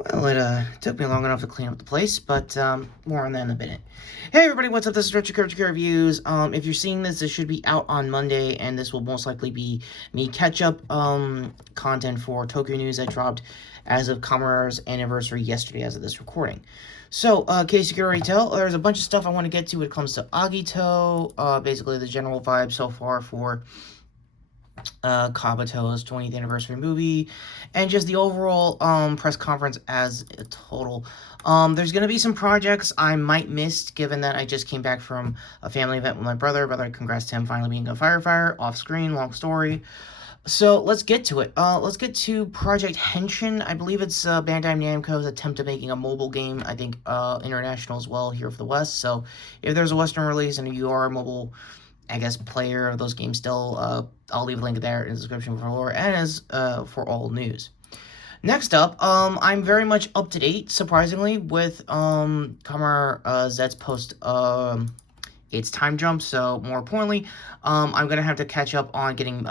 Well, it took me long enough to clean up the place, but more on that in a minute. Hey everybody, what's up? This is Retrokid Reviews. If you're seeing this, this should be out on Monday, and this will most likely be me catch-up content for Toku news that dropped as of Kamen Rider's anniversary yesterday as of this recording. So, in case you can already tell, there's a bunch of stuff I want to get to when it comes to Agito, basically the general vibe so far for Kabuto's 20th anniversary movie, and just the overall press conference as a total. There's going to be some projects I might miss, given that I just came back from a family event with my brother. Congrats to him finally being a firefighter, off screen, long story. So let's get to it. Let's get to Project Henshin. I believe it's Bandai Namco's attempt at making a mobile game. I think international as well here for the West. So if there's a Western release and you are a mobile, I guess, player of those games still, I'll leave a link there in the description for lore and as for all news. Next up, I'm very much up to date, surprisingly, with Kamen Z's post its time jump. So more importantly, I'm gonna have to catch up on getting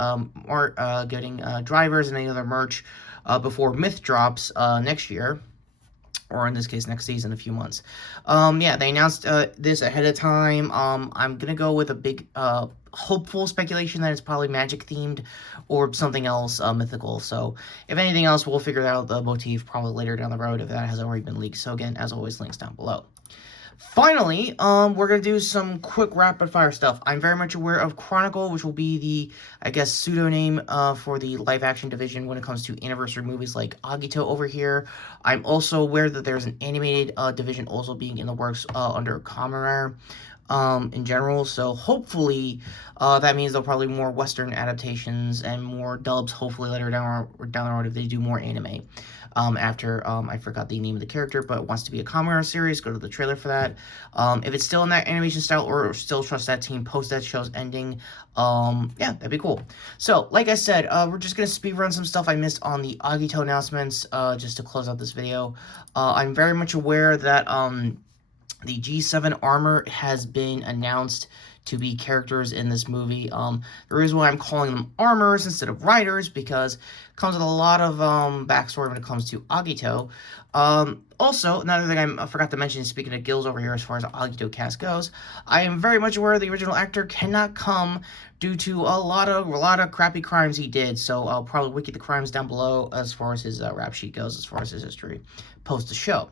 drivers and any other merch before Myth drops next year, or in this case, next season, a few months. Yeah, they announced this ahead of time. I'm gonna go with a big, hopeful speculation that it's probably magic-themed or something else mythical. So, if anything else, we'll figure out the motif probably later down the road if that has already been leaked. So again, as always, links down below. Finally, we're going to do some quick rapid-fire stuff. I'm very much aware of Chronicle, which will be the, I guess, pseudonym for the live-action division when it comes to anniversary movies like Agito over here. I'm also aware that there's an animated division also being in the works under Kamen Rider in general. So hopefully that means there'll probably be more Western adaptations and more dubs, hopefully later down the road if they do more anime. After I forgot the name of the character, but it wants to be a Kamen Rider series. Go to the trailer for that. If it's still in that animation style or still trust that team post that show's ending, yeah, that'd be cool. So, like I said, we're just gonna speed run some stuff I missed on the Agito announcements, just to close out this video. I'm very much aware that the G7 armor has been announced to be characters in this movie. The reason why I'm calling them armors instead of riders, because it comes with a lot of backstory when it comes to Agito. Also, another thing I forgot to mention, speaking of guilds over here as far as Agito cast goes, I am very much aware the original actor cannot come due to a lot of crappy crimes he did. So I'll probably wiki the crimes down below as far as his rap sheet goes, as far as his history post the show.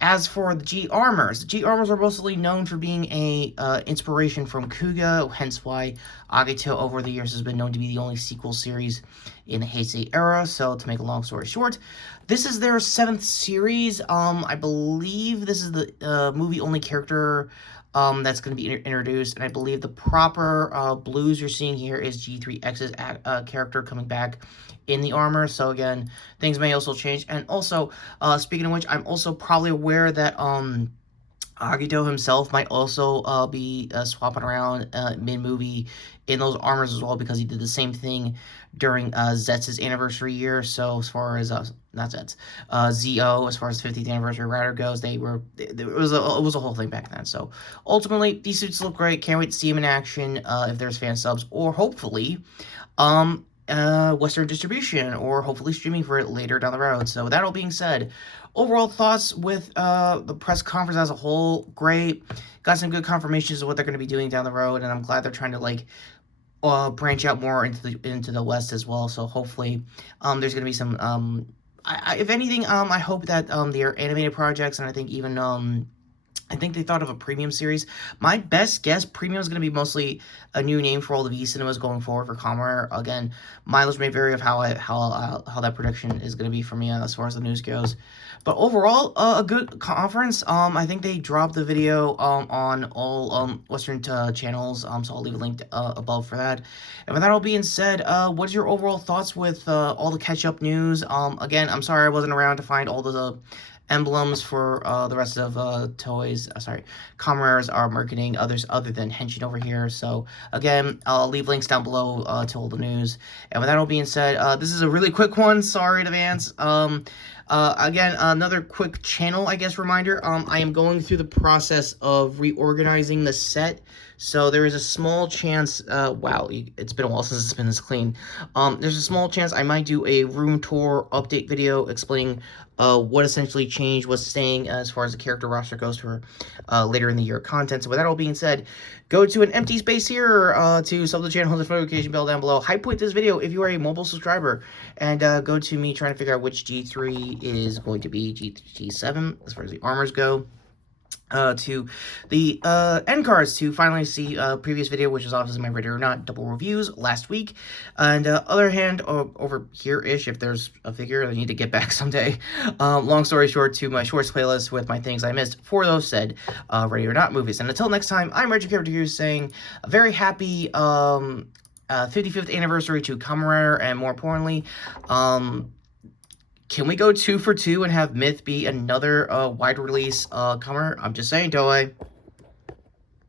As for the G-Armors are mostly known for being a inspiration from Kuga, hence why Agito over the years has been known to be the only sequel series in the Heisei era. So to make a long story short, this is their 7th series. I believe this is the movie-only character that's going to be introduced, and I believe the proper blues you're seeing here is G3X's character coming back in the armor. So again, things may also change. And also, speaking of which, I'm also probably aware that Agito himself might also be swapping around mid-movie in those armors as well, because he did the same thing during Zetz's anniversary year. So as far as not Zetz, ZO, as far as 50th anniversary Rider goes, it was a whole thing back then. So ultimately, these suits look great. Can't wait to see him in action if there's fan subs, or hopefully Western distribution, or hopefully streaming for it later down the road. So that all being said, overall thoughts with the press conference as a whole, great. Got some good confirmations of what they're going to be doing down the road, and I'm glad they're trying to like branch out more into the West as well. So hopefully there's going to be some if anything, I hope that their animated projects, and I think even I think they thought of a premium series. My best guess, premium is going to be mostly a new name for all the V cinemas going forward for Kamen Rider. Again, mileage may vary of how that prediction is going to be for me as far as the news goes. But overall, a good conference. I think they dropped the video on all Western channels, so I'll leave a link above for that. And with that all being said, what is your overall thoughts with all the catch-up news? Again, I'm sorry I wasn't around to find all the emblems for the rest of Kamen Rider's are marketing others other than Henshin over here. So again, I'll leave links down below to all the news. And with that all being said, this is a really quick one. Sorry in advance. Again, another quick channel, I guess, reminder. I am going through the process of reorganizing the set. So there is a small chance, wow, it's been a while since it's been this clean. There's a small chance I might do a room tour update video explaining what essentially changed, what's staying as far as the character roster goes for later in the year content. So with that all being said, go to an empty space here to sub the channel, hit the notification bell down below. High point this video if you are a mobile subscriber, and go to me trying to figure out which G3 is going to be G7 as far as the armors go. To the end cards to finally see previous video, which is obviously my Ready or Not double reviews last week. And other hand, over here-ish, if there's a figure, I need to get back someday. Long story short, to my shorts playlist with my things I missed for those said Ready or Not movies. And until next time, I'm Retrokid here saying a very happy 55th anniversary to Kamen Rider, and more importantly, can we go 2 for 2 and have Myth be another wide release comer? I'm just saying, Toei.